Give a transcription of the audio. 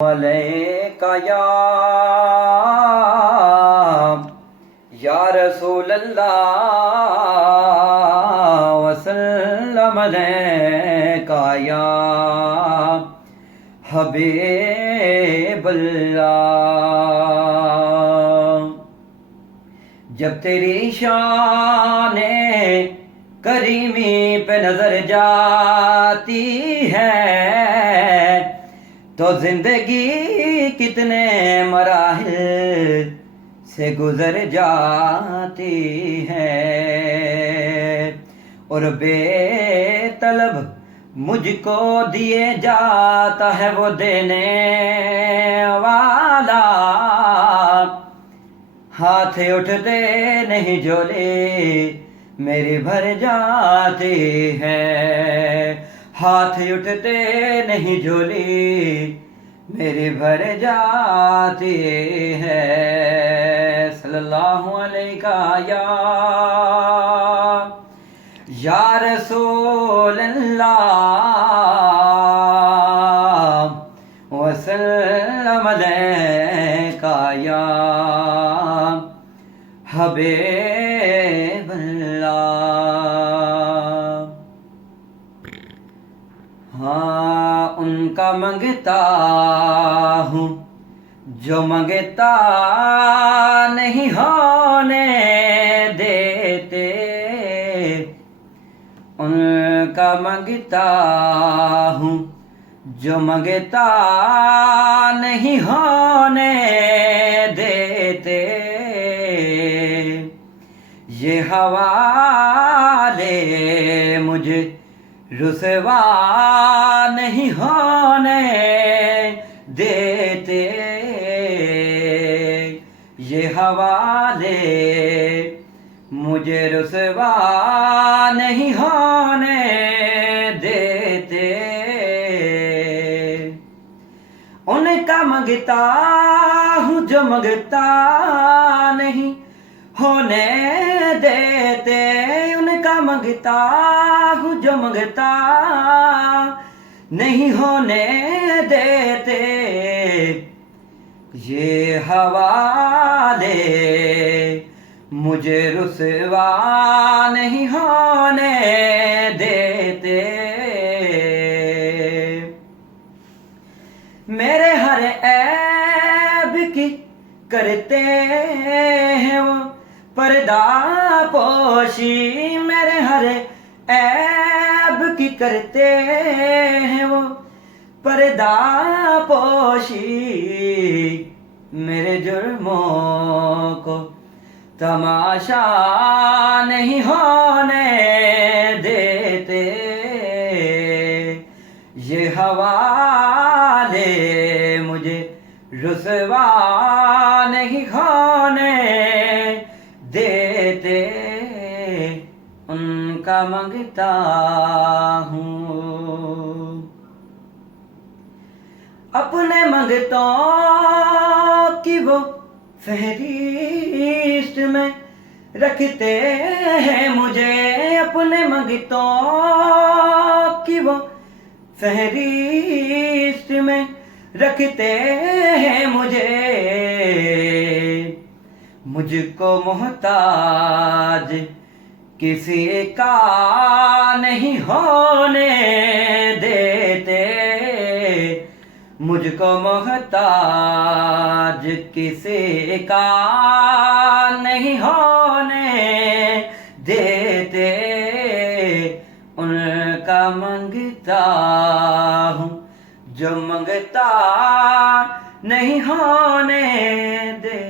अलैका या रसूल अल्लाह वसल्लम अलैका या हबीबल्लाह। जब तेरी शान करीमी पे नजर जाती है तो जिंदगी कितने मराहिल से गुजर जाती है और बेतलब मुझको दिए जाता है वो देने वाला। हाथ उठते नहीं झोले मेरी भर जाती है, हाथ उठते नहीं झोली मेरी भर जाती है। सल्लल्लाहु अलैका या रसूल अल्लाह वसल्लम अलैका या हबीबल्लाह। हाँ उनका मंगता हूँ जो मंगता नहीं होने देते, उनका मंगता हूँ जो मंगता नहीं होने देते। ये हवाले मुझे रुसवा नहीं होने देते, ये हवाले मुझे रुसवा नहीं होने देते। उनका मंगता हूँ जो मंगता नहीं होने देते, उनका मंगता हूँ जो मंगता नहीं होने देते। ये हवाले मुझे रुसवा नहीं होने देते। मेरे हर ऐब की करते हैं वो पर्दा पोशी, मेरे हर ऐब की करते हैं वो पर्दा पोशी। मेरे जुर्मों को तमाशा नहीं होने देते। ये हवाले मुझे रुसवा नहीं होने देते, उनका मंगता हूँ। अपने मंगतों की वो फहरिस्त में रखते हैं मुझे, अपने मंगतों की वो फहरिस्त में रखते हैं मुझे। मुझको मोहताज किसी का नहीं होने देते, मुझको मोहताज किसी का नहीं होने देते। उनका मंगता हूँ जो मंगता नहीं होने दे।